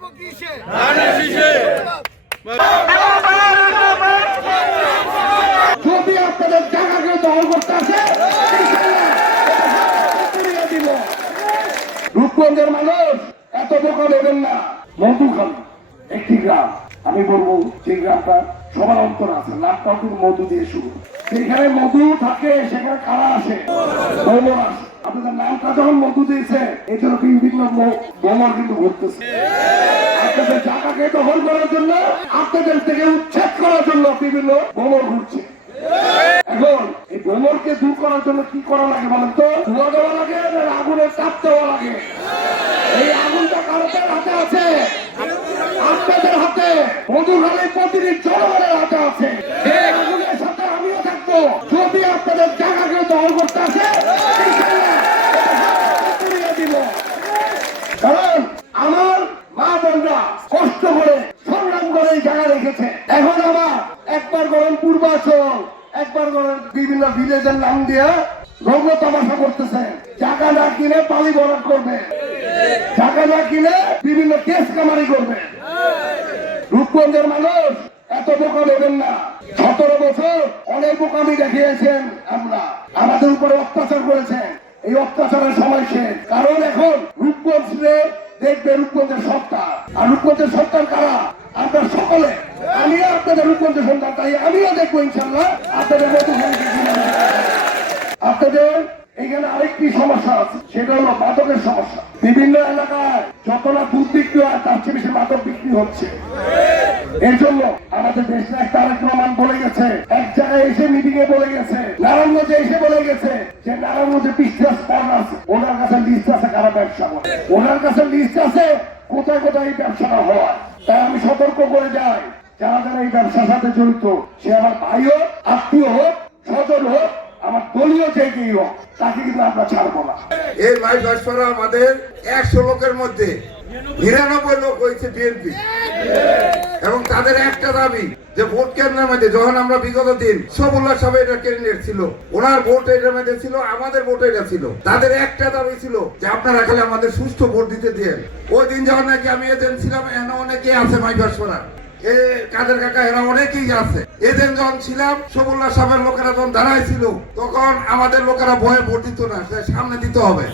যদি আপনাদের জায়গাকে দখল করতে আসে রূপগঞ্জের মানুষ এত বোকা দেবেন না। মধুখালী একটি গ্রাম, আমি বলবো সেই গ্রামটা সবার অন্তর আছে, নামটাও কিন্তু মধু দিয়ে শুরু। সেখানে মধু থাকে, সেখানে কারা আসে, ভ্রমণ আসে। আপনাদের নামটা যখন মধু দিয়েছে এই জন্য বিভিন্ন ভ্রমণ কিন্তু ঘুরতেছে। আপনাদের জায়গাকে দখল করার জন্য, আপনাদের থেকে উচ্ছেদ করার জন্য বিভিন্ন ভ্রমণ ঘুরছে। এখন এই ভ্রমণকে দূর করার জন্য কি করা লাগে বলেন তো? ধোঁয়া দেওয়া লাগে, আগুনের চাপ দেওয়া লাগে। এই আগুনটা কারোর হাতে আছে, আপনাদের হাতে, মধুখালীর প্রতিটি জনগণের হাতে আছে। এই আগুনের সাথে আমিও থাকবো। যদি আপনাদের জায়গাকে দখল করতে আসে দিব, কারণ আমার মা বোনরা কষ্ট করে সংগ্রাম করে এই জায়গা রেখেছে। এখন আবার একবার করেন পূর্বাচল, একবার করেন বিভিন্ন ভিলেজের নাম দিয়ে রঙ্গ তামাশা করতেছে। জায়গা না কিনে পালি বরাদ করবে, জায়গা না কিনে বিভিন্ন কেস কামারি করবে। রূপগঞ্জের মানুষ এত বোকা দেবেন না। 17 বছর অনেক বোকামি দেখিয়েছেন, আমরা আমাদের উপরে অত্যাচার করেছেন। এই অত্যাচারের সময় শেষ, কারণ এখন রূপগঞ্জে দেখবে রূপগঞ্জের সন্তান। আর রূপগঞ্জের সন্তান কারা? আমরা সকলে, আমিও আপনাদের রূপগঞ্জের সন্তান, তাই আমিও দেখবো ইনশাল্লাহ আপনাদের আপনাদের এখানে আরেকটি সমস্যা আছে, সেটা হলো মাদকের সমস্যা। বিভিন্ন এলাকায় যত না দুধ বিক্রি হয় তার চেয়ে বেশি মাদক বিক্রি হচ্ছে। এর জন্য আমাদের দেশে একটা আরেক রহমান বলে গেছে, এক জায়গায় এসে মিটিং এ বলে গেছে, নারায়ণগঞ্জে এসে বলে গেছে যে নারায়ণগঞ্জে 20টা স্পট আছে, ওনার কাছে লিস্ট আছে কারা ব্যবসা করে, ওনার কাছে লিস্ট আছে কোথায় কোথায় এই ব্যবসাটা হয়। তাই আমি সতর্ক করে যাই, যারা যারা এই ব্যবসার সাথে জড়িত, সে আমার ভাই হোক, আত্মীয় হোক, স্বজন হোক, আমার দলীয় যে কেউ হোক, তাকে কিন্তু আমরা ছাড়বো না। এই মাইজবাসপাড়া আমাদের 100 লোকের মধ্যে 99 লোক হয়েছে বিএনপি, এবং তাদের একটা দাবি যে ভোট কেন্দ্রের মধ্যে যখন আমরা বিগত দিন সবুল্লাহ সাহেব এটা ক্যান্ডিডেট ছিল, ওনার ভোট এটার মধ্যে ছিল, আমাদের ভোট এটা ছিল, তাদের একটা দাবি ছিল যে আপনারা খালি আমাদের সুষ্ঠু ভোট দিতে দিন। ওই দিন যখন নাকি আমি এজেন্ট ছিলাম, এখানে অনেকেই আছে মাইজবাসপাড়া, কাদের কাকা এরা অনেকেই আছে। এদের যখন ছিলাম, সবুল্লাহ সাহেবের লোকেরা যখন দাঁড়াইছিল, তখন আমাদের লোকেরা ভয়ে ভোট দিত না, সামনে দিতে হবে।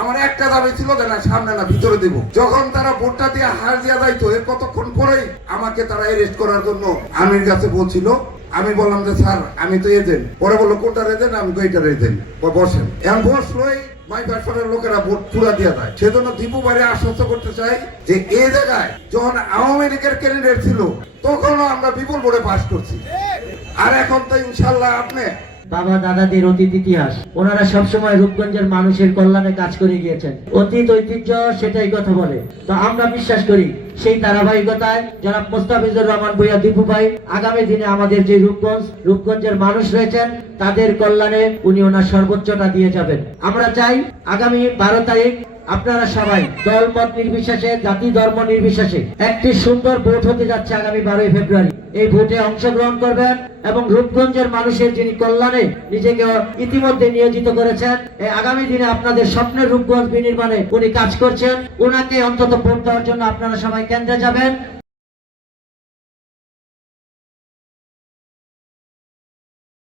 আমার একটা দাবি ছিল যে না, সামনে না, ভিতরে দিব। যখন তারা ভোটটা দিয়ে হার দিয়া যাইতো, এর কতক্ষণ পরেই আমাকে তারা অ্যারেস্ট করার জন্য আমির কাছে বলছিল। আমি বললাম যে স্যার আমি তো এজেন্ট। পরে বললো কোনটার এজেন্ট? আমি কইটার এজেন্ট। বসেন। এখন বসলোই মাইজবাসপাড়ার লোকেরা ভোট পুরা দিয়ে দেয়। সেজন্য দীপু বাড়ি আশ্বস্ত করতে চাই যে এই জায়গায় যখন আওয়ামী লীগের ক্যান্ডিডেট ছিল, তখনও আমরা বিপুল ভোটে পাস করছি। আর এখন তো ইনশাল্লাহ আপনি বাবা দাদাদের অতীত ইতিহাস, ওনারা সবসময় রূপগঞ্জের মানুষের কল্যাণে কাজ করে গিয়েছেন। অতীত ঐতিহ্য সেটাই কথা বলে। তো আমরা বিশ্বাস করি সেই ধারাবাহিকতায় জনাব মোস্তাফিজুর রহমান ভূঁইয়া দীপু ভাই আগামী দিনে আমাদের যে রূপগঞ্জের মানুষ রয়েছেন তাদের কল্যাণে উনি ওনার সর্বোচ্চটা দিয়ে যাবেন। আমরা চাই আগামী 12 তারিখ আপনারা সবাই দল মত নির্বিশেষে, জাতি ধর্ম নির্বিশেষে একটি সুন্দর ভোট হতে যাচ্ছে আগামী 12 ফেব্রুয়ারি। এই ভোটে অংশগ্রহণ করবেন এবং রূপগঞ্জের মানুষের যিনি কল্যাণে নিজেকে ইতিমধ্যে নিয়োজিত করেছেন, আগামী দিনে আপনাদের স্বপ্নের রূপগঞ্জ বিনির্মাণে উনি কাজ করছেন, ওনাকে অন্তত ভোট দেওয়ার জন্য আপনারা সবাই কেন্দ্রে যাবেন।